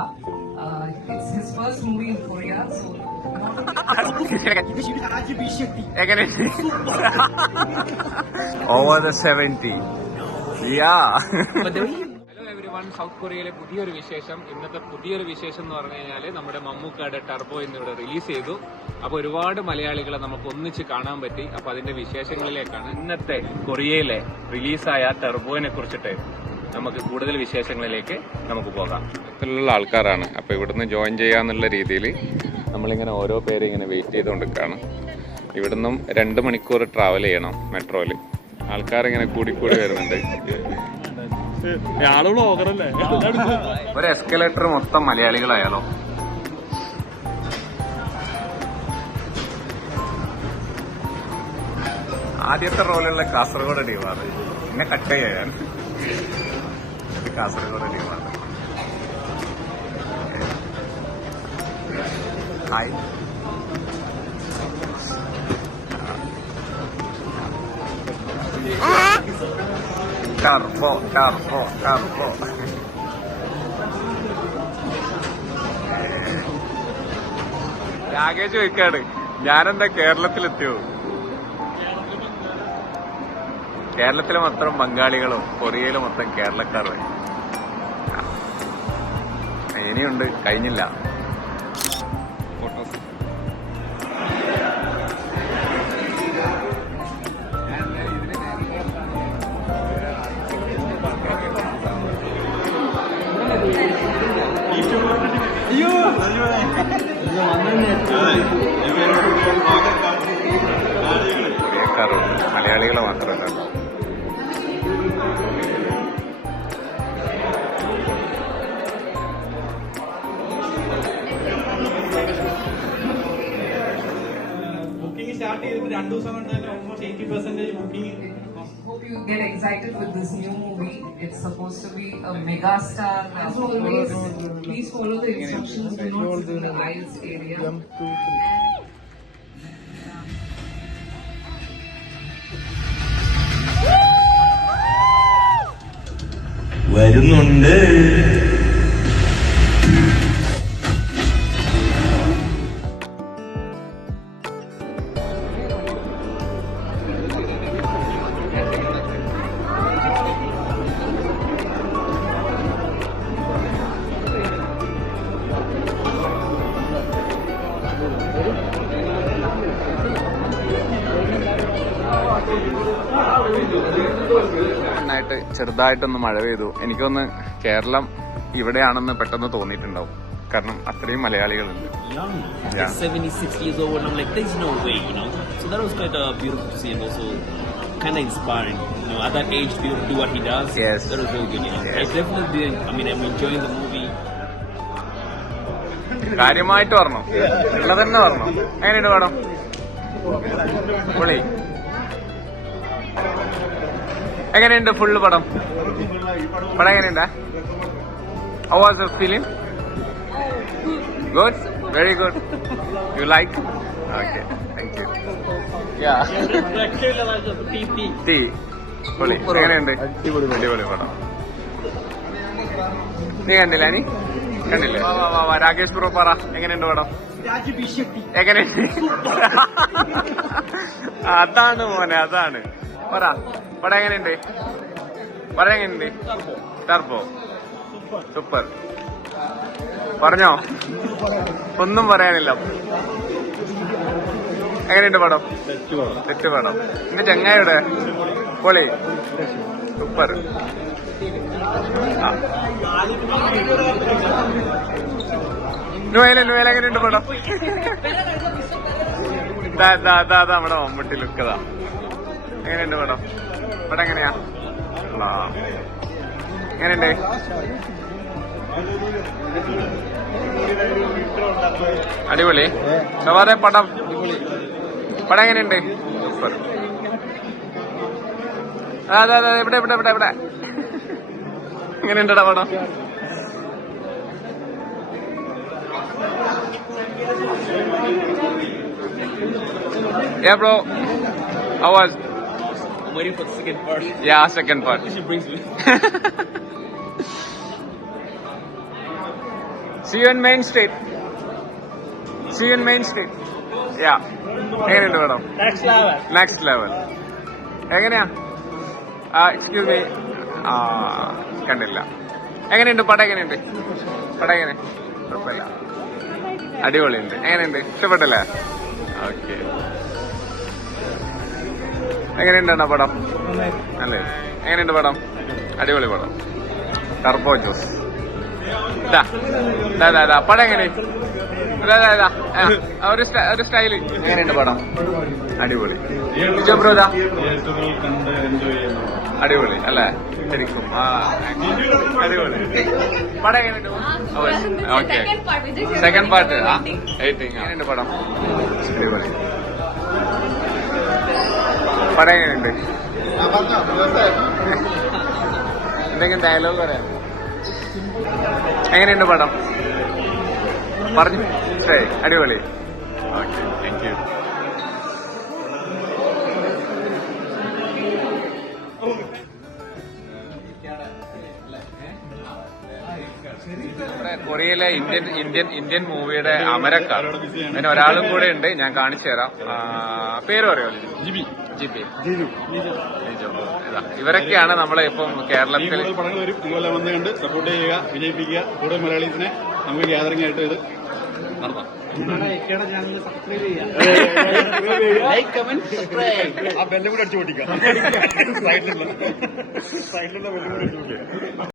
Bala. Uh, it's his first movie in Korea, so എങ്ങനെയുണ്ട് over the seventy yeah hello everyone south കൊറിയയിലെ പുതിയൊരു വിശേഷം. ഇന്നത്തെ പുതിയൊരു വിശേഷം എന്ന് പറഞ്ഞു കഴിഞ്ഞാൽ നമ്മുടെ മമ്മൂക്കയുടെ ടർബോ എന്നിവിടെ റിലീസ് ചെയ്തു. അപ്പൊ ഒരുപാട് മലയാളികളെ നമുക്ക് ഒന്നിച്ച് കാണാൻ പറ്റി. അപ്പൊ അതിന്റെ വിശേഷങ്ങളിലേക്കാണ് ഇന്നത്തെ കൊറിയയിലെ റിലീസായ ടർബോയിനെ കുറിച്ചിട്ട് നമുക്ക് കൂടുതൽ വിശേഷങ്ങളിലേക്ക് നമുക്ക് പോകാം. ഇത്തരത്തിലുള്ള ആൾക്കാരാണ്. അപ്പോൾ ഇവിടുന്ന് ജോയിൻ ചെയ്യാന്നുള്ള രീതിയിൽ നമ്മളിങ്ങനെ ഓരോ പേര് ഇങ്ങനെ വെയിറ്റ് ചെയ്തുകൊണ്ടിരിക്കുകയാണ് ഇവിടുന്നും രണ്ട് മണിക്കൂർ ട്രാവൽ ചെയ്യണം മെട്രോയിൽ ആൾക്കാരിങ്ങനെ കൂടി കൂടി വരുന്നുണ്ട്. ഒരു എസ്കലേറ്റർ മൊത്തം മലയാളികളായാലോ? ആദ്യത്തെ റോളുള്ള കാസർഗോഡ് ടീമാണ് പിന്നെ കട്ട് ചെയ്യാൻ. ഇത് കാസർഗോഡ് ടീമാണ്. ഹായ് ടർബോ ടർബോ ടർബോ ആകെ ചോദിക്കാണ് ഞാനെന്താ കേരളത്തിലെത്തിയോ? കേരളത്തിലെ മാത്രം ബംഗാളികളും കൊറിയയിലെ മൊത്തം കേരളക്കാരും ഇനിയുണ്ട് കഴിഞ്ഞില്ല. ഫോട്ടോസ്. മലയാളികളെ മാത്രമല്ല. സ്റ്റാർട്ട് ചെയ്തിട്ട് രണ്ടു ദിവസം കൊണ്ട് തന്നെ almost eighty percentage booking hope you get excited with this new movie. It's supposed to be a mega star. As always, please follow the instructions. Do not sit in the aisles area. വരുന്നുണ്ട് ചെറുതായിട്ടൊന്ന് മഴ പെയ്തു എനിക്കൊന്ന് കേരളം ഇവിടെയാണെന്ന് പെട്ടെന്ന് തോന്നിയിട്ടുണ്ടാവും കാരണം അത്രയും മലയാളികളുണ്ട്. Yeah. He's 76 years old, and like, there's no way, you know. So that was quite uh, beautiful to see, also kind of inspiring. You know, at that age, to do what he does, Yes. that was very good. You know, Yes. I definitely did. I mean, I'm enjoying the movie. കാര്യമായിട്ട് പറഞ്ഞു ഉള്ളതന്നെ പറഞ്ഞു എങ്ങനെയുണ്ട് പടം പുളി എങ്ങനെയുണ്ട് full പടം? പടം എങ്ങനെയുണ്ട്? How was film good very good you like okay thank you തീ പൊളി എങ്ങനെയുണ്ട്? അടിപൊളി പടം. നീ കണ്ടില്ല നീ? കണ്ടില്ലേ? വാ വാ വാ വാ രാകേഷ് ബ്രോ പറ. എങ്ങനെയുണ്ട് പടം? എങ്ങനെയുണ്ട്? അതാണ് മോനെ അതാണ്. പറ. പടം എങ്ങനെയുണ്ട്? പടം എങ്ങനെയുണ്ട്? Turbo super. പറഞ്ഞോ? ഒന്നും പറയാനില്ല. എങ്ങനെയുണ്ട് പടം? തെറ്റ് പടം. ഇന്ന് ചെങ്ങായിയുടെ പൊളി. സൂപ്പർ. നുവേല നുവേല എങ്ങനെയുണ്ട് പടം? ദാ, ദാ, ദാ നമ്മുടെ മമ്മൂട്ടി ലുക്കതാ എങ്ങനെയുണ്ട് പടം പടം എങ്ങനെയാ. എങ്ങനെയുണ്ട്? അടിപൊളി. സവാദെ പടം. പടം എങ്ങനെയുണ്ട്? സൂപ്പർ. അതെ അതെ ഇവിടെ ഇവിടെ ഇവിടെ ഇവിടെ. എങ്ങനെയുണ്ടടാ പടം? Bro. How was? I'm waiting for the second part. Yeah, second part. She brings me. See you in main state see you in main state yeah എങ്ങനെയുണ്ട് പടം നെക്സ്റ്റ് ലെവൽ എങ്ങനെയാ? ആ എക്സ്ക്യൂസ് മീ ആ കണ്ടില്ല. എങ്ങനെയുണ്ട്? പടം എങ്ങനെയുണ്ട്? പടം എങ്ങനെ? കുഴപ്പമില്ല. അടിപൊളിയുണ്ട്. എങ്ങനെയുണ്ട്? ഇഷ്ടപ്പെട്ടല്ലേ? ഓക്കെ. എങ്ങനെയുണ്ട് പടം? അല്ലേ? എങ്ങനെയുണ്ട് പടം? അടിപൊളി പടം. Turbo juice. പടം എങ്ങനെ? ഒരു ഒരു സ്റ്റൈൽ. എങ്ങനെയുണ്ട് പടം? അടിപൊളി. ലിജോ ബ്രോ ഇതാ അടിപൊളി അല്ലേ? ശരിക്കും. അടിപൊളി. പടം എങ്ങനെയുണ്ട്? ഓക്കെ. സെക്കൻഡ് പാർട്ട് എങ്ങനെയുണ്ട് പടം? അടിപൊളി. പടം എങ്ങനെയുണ്ട് എന്തെങ്കിലും ഡയലോഗ് പറയാം. എങ്ങനെയുണ്ട് പടം? പറഞ്ഞു. ശരി അടിപൊളി. ഓക്കെ താങ്ക് യു നമ്മുടെ കൊറിയയിലെ ഇന്ത്യൻ ഇന്ത്യൻ ഇന്ത്യൻ മൂവിയുടെ അമരക്കാർ അതിന് ഒരാളും കൂടെ ഉണ്ട്. ഞാൻ കാണിച്ചു തരാം. പേര് പറയുമല്ലോ ജിബി. ജിബി. ജിജു. ഇതാ ഇവരൊക്കെയാണ് നമ്മളെ ഇപ്പം കേരളത്തിൽ പടങ്ങൾ വരും. നിങ്ങളെല്ലാം വന്ന് കണ്ട് സപ്പോർട്ട് ചെയ്യുക വിജയിപ്പിക്കുക കൂടുതൽ മലയാളീസിനെ നമുക്ക് ഗ്യാതറിംഗ് ആയിട്ട് ഇത് നടത്താം. ആ ബെല്ലും കൂടെ അടിച്ചു പൊട്ടിക്കാം. സൈഡിലുള്ള സൈഡിലുള്ള ബെല്ലും കൂടെ അടിച്ചു പൊട്ടിക്കാം.